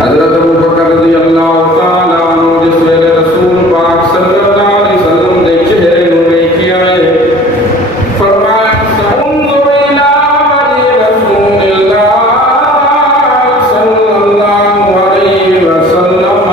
حضرت ابو بکر رضی اللہ تعالیٰ عنہ جس ویلے رسول پاک صلی اللہ علیہ وسلم دے چہرے نو ویکھیا ہے فرمایا سنظر الی وجه رسول اللہ صلی اللہ علیہ وسلم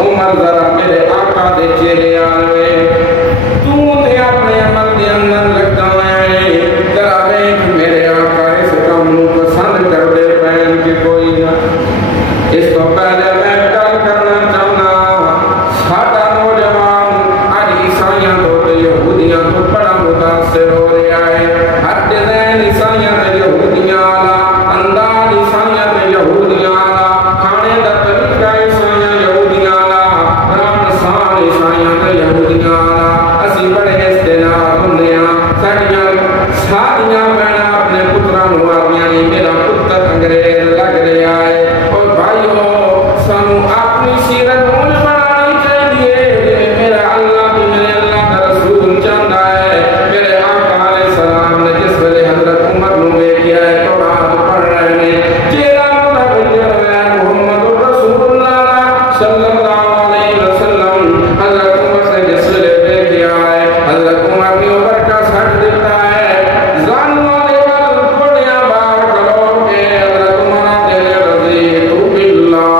عمر ذرا میرے آقا دے چہرے آلے تو تے اپنے عمل دے اندر لگا ہے ذرا ویکھ میرے آقا اس کام نو پسند کر دے پین کہ کوئی نہ اس کو پہلے میں گل کرنا چاہنا ساڈا نوجوان اج عیسائیاں تو یہودیاں تو بڑا متاثر ہو رہا ہے ہر ڈیزائن عیسائیاں تے یہودیاں والا انداز عیسائیاں تے یہودیاں والا کھانے دا طریقہ عیسائیاں یہودیاں والا رام سان عیسائیاں تے یہودیاں والا اسی بڑے استنار ہوندے ہاں ساڈیاں بہناں اپنے پتراں نوں آندیاں نہیں میرا پتر انگریز لگ رہا ہے سانو اپنی سیرت مول بنانی چاہیے میرا اللہ بھی میرے اللہ کا رسول چاہتا ہے میرے آقا علیہ السلام نے جس ویلے حضرت عمر نو ویکھیا ہے قرآن پڑھ رہے ہیں چہرہ متغیر ہے محمد رسول اللہ صلی اللہ علیہ وسلم حضرت عمر سے جس ویلے ویکھیا ہے حضرت عمر نے عمر کا سٹ دیتا ہے زان والے وال بڑیا بار کلو کے حضرت عمر نے رضی تو باللہ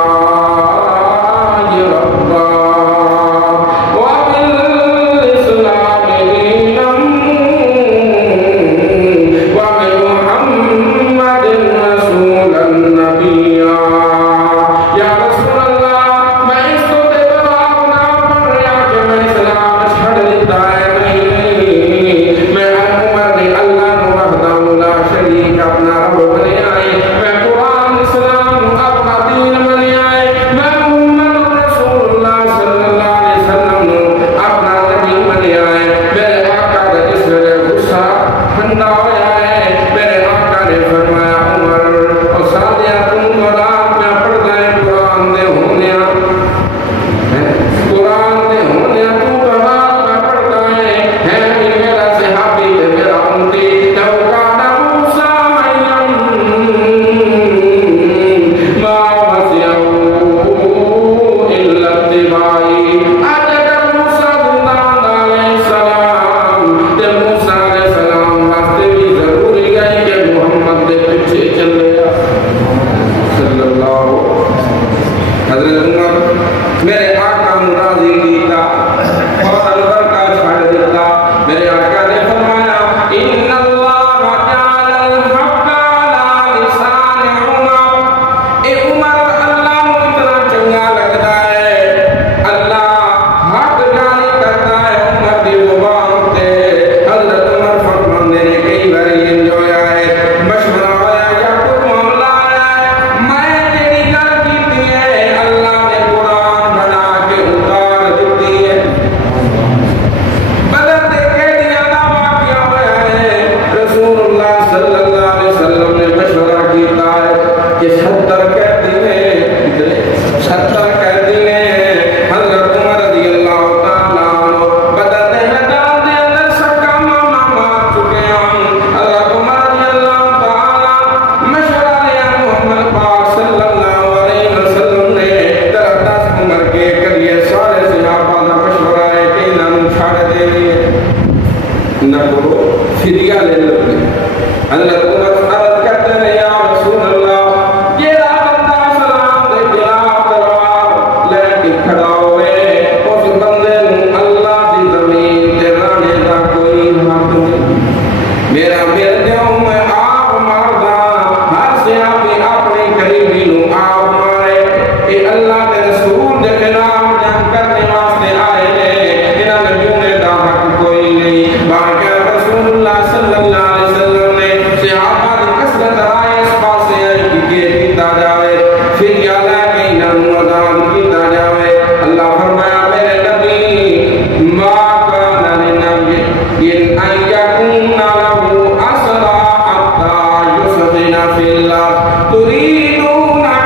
تريدون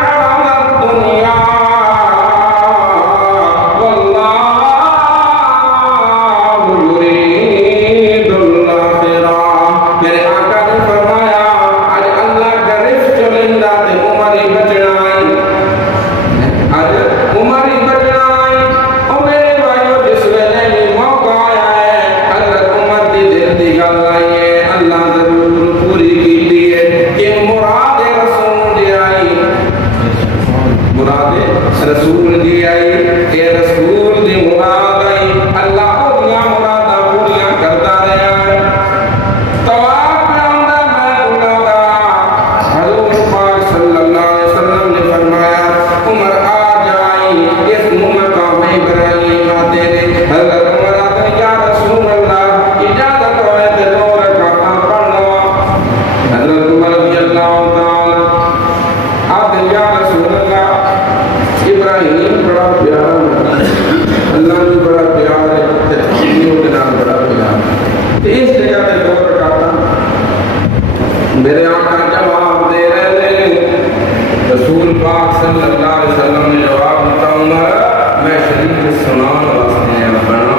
صلی اللہ علیہ وسلم نے جواب دیتا عمر میں شریف سنان واسطے بنا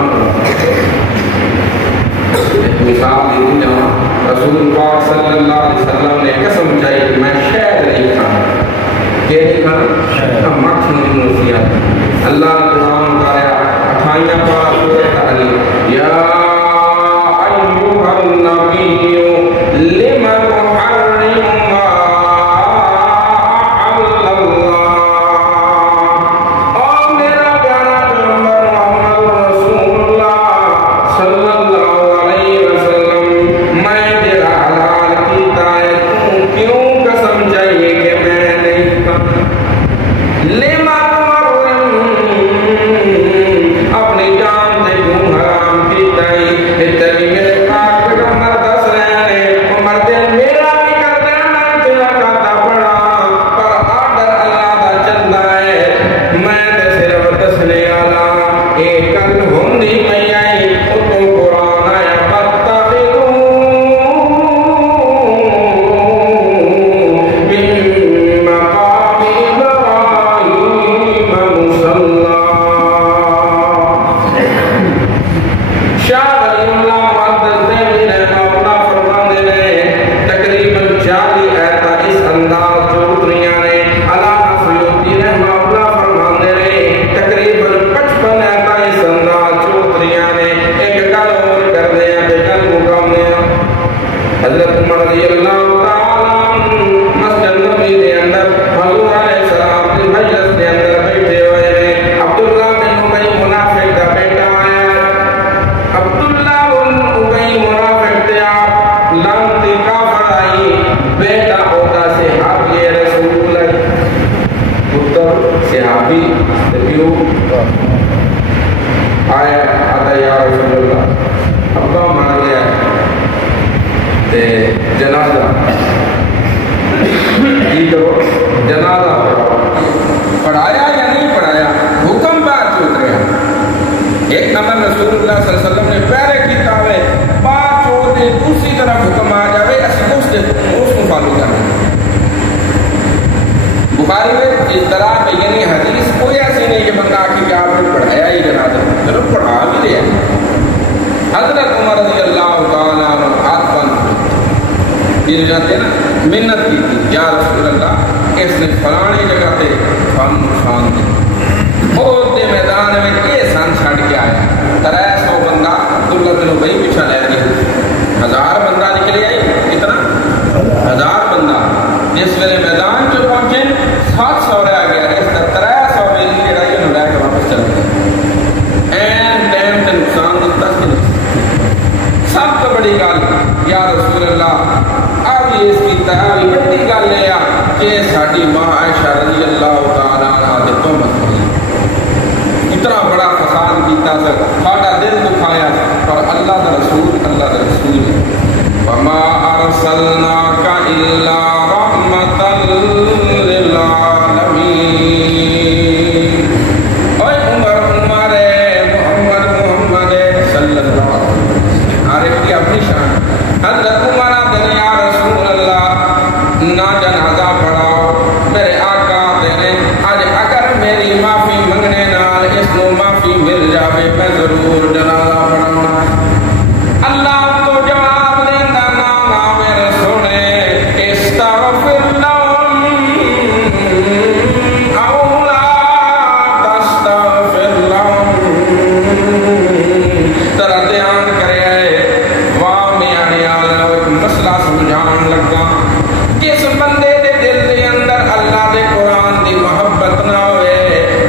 مثال دی جاؤں رسول پاک صلی اللہ علیہ وسلم نے قسم چاہی کہ میں شہد نہیں کھانا کہ نہیں کھانا مکھن کی نصیحت اللہ نے قرآن اتاریا 28 پارہ سورۃ علی یا ایھا النبی لم تحرم ما احل اللہ اور میرا پیارا پیغمبر محمد رسول اللہ صلی اللہ علیہ وسلم میں تیرا حلال کیتا ہے تو کیوں قسم چاہیے کہ میں نہیں کھانا لما اپنی جان سے کیوں حرام کیتا ہے تیری میرے پاک پیغمبر دس رہے ہیں عمر دل میرا بھی کرتا ہے میں تیرا کھاتا پڑا پر آڈر اللہ دا چلنا ہے میں تے صرف دسنے والا ایک کل ہوندی پئی آئی اتوں قرآن آیا فاتخذوا من مقام ابراہیم مصلی شاہ ولی اللہ مقدس دیوی رحمہ اللہ فرماندے نے تقریباً 40 آیات اس انداز جو اتریاں نے علامہ سیوطی رحمہ اللہ فرماندے نے تقریباً 55 آیات اس انداز جو اتریاں نے ایک گل اور کر دے ہیں کہ گل مکمل ہے حضرت عمر رضی اللہ تعالی مسجد نبوی کے اندر حضور علیہ السلام کی مجلس کے اندر بیٹھے ہوئے ہیں عبداللہ بن ابی منافق کا بیٹا آیا عبداللہ بن ابی منافق تے آپ لعنتی کافر آئی بیٹا ہوتا صحابی رسول اللہ پتر صحابی پیو آیا آتا یا رسول اللہ ابا مر گیا تے جنازہ کی کرو جنازہ پڑھایا یا نہیں پڑھایا حکم بات چوت رہا ایک نمبر رسول اللہ صلی اللہ علیہ وسلم نے پہلے کیتا ہوئے بات چوتے دوسری طرف حکم آ جاوے اسی اس کو فالو کرنا بخاری میں اس طرح میں یعنی حدیث کوئی ایسی نہیں کہ بندہ آخر کہ آپ نے پڑھایا ہی جنازہ چلو پڑھا بھی دیا حضرت عمر رضی اللہ تعالیٰ عنہ ہاتھ بند یہ جاتے ہیں نا منت کی تھی یا رسول اللہ اس نے فلانی جگہ تے فن نشان دی بہت دے میدان میں یہ سن چھڑ کے آیا 300 بندہ عبداللہ بن ابی پیچھا لے گیا 1000 بندہ نکلے آئی کتنا 1000 بندہ جس ویلے میدان جو پہنچے 700 رہ گیا اس کا 300 بیلی کے رہی انہوں لے کے واپس چل گیا این ٹائم تے نقصان دتا سی سب تو بڑی گل یا رسول اللہ اب یہ اس کی تحاوی بڑی گل ہے کہ ساڑی ماں عائشہ رضی اللہ تعالیٰ عنہ دے تہمت ہوئی اتنا بڑا فساد کیتا سر ساڑا دل دکھایا پر اللہ دا رسول وما ارسلناک الا رحمتا للعالمین اے عمر محمد صلی اللہ علیہ وسلم عارف کی اپنی شان حضرت عمر نے یا رسول اللہ نہ جنازہ پڑھاؤ میرے آقا نے آج اگر میری معافی منگنے نال اس کو معافی مل جاوے میں ضرور جنازہ پڑھاؤں اللہ تو جواب دیندا نا میرے سونے استغفر لهم او لا تستغفر لهم ترا دھیان کرے واہ میاں یار ایک مسئلہ سمجھان لگا جس بندے دے دل دے اندر اللہ دے قرآن دی محبت نہ ہوئے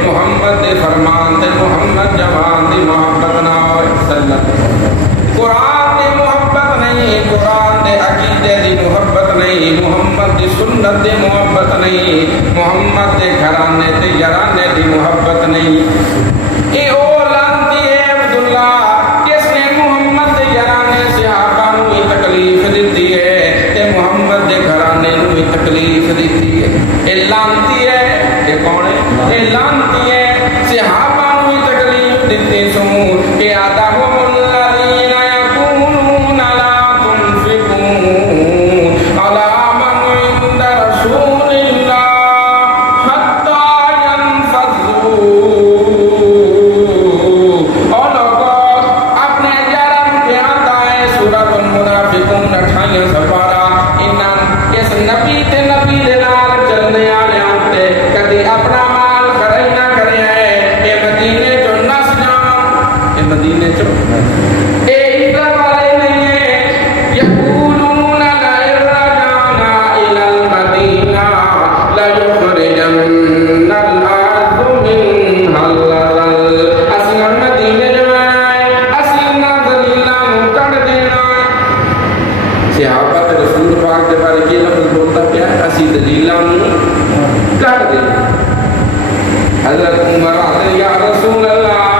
محمد دے فرمان تے محمد جوان دی محبت نہ ہوئے صلی اللہ قرآن دی محبت نہیں قرآن دے عقیدے دی محبت نہیں محمد دی سنت دی محبت نہیں محمد دے گھرانے تے یارانے دی محبت نہیں اے او لانتی ہے عبداللہ جس نے محمد دے یارانے صحابہ نو ہی تکلیف دیتی ہے تے محمد دے گھرانے نو ہی تکلیف دیتی ہے اے لانتی ہے یہ کون ہے اے لانتی ہے صحابہ نو ہی تکلیف دیتی سو کہ آدھاہم الذین یقولون لا تنفقون علی من عند رسول اللہ حتی وَلَا يُخْرِجَنَّ الْأَرْضُ مِنْهَا الْأَذَلَّ اسی مدینے جو آئے اسی نازلیلہ کر دینا صحابہ رسول پاک کے بارے یہ لفظ بولتا کیا ہے اسی دلیلہ کر دینا حضرت عمر آتے یا رسول اللہ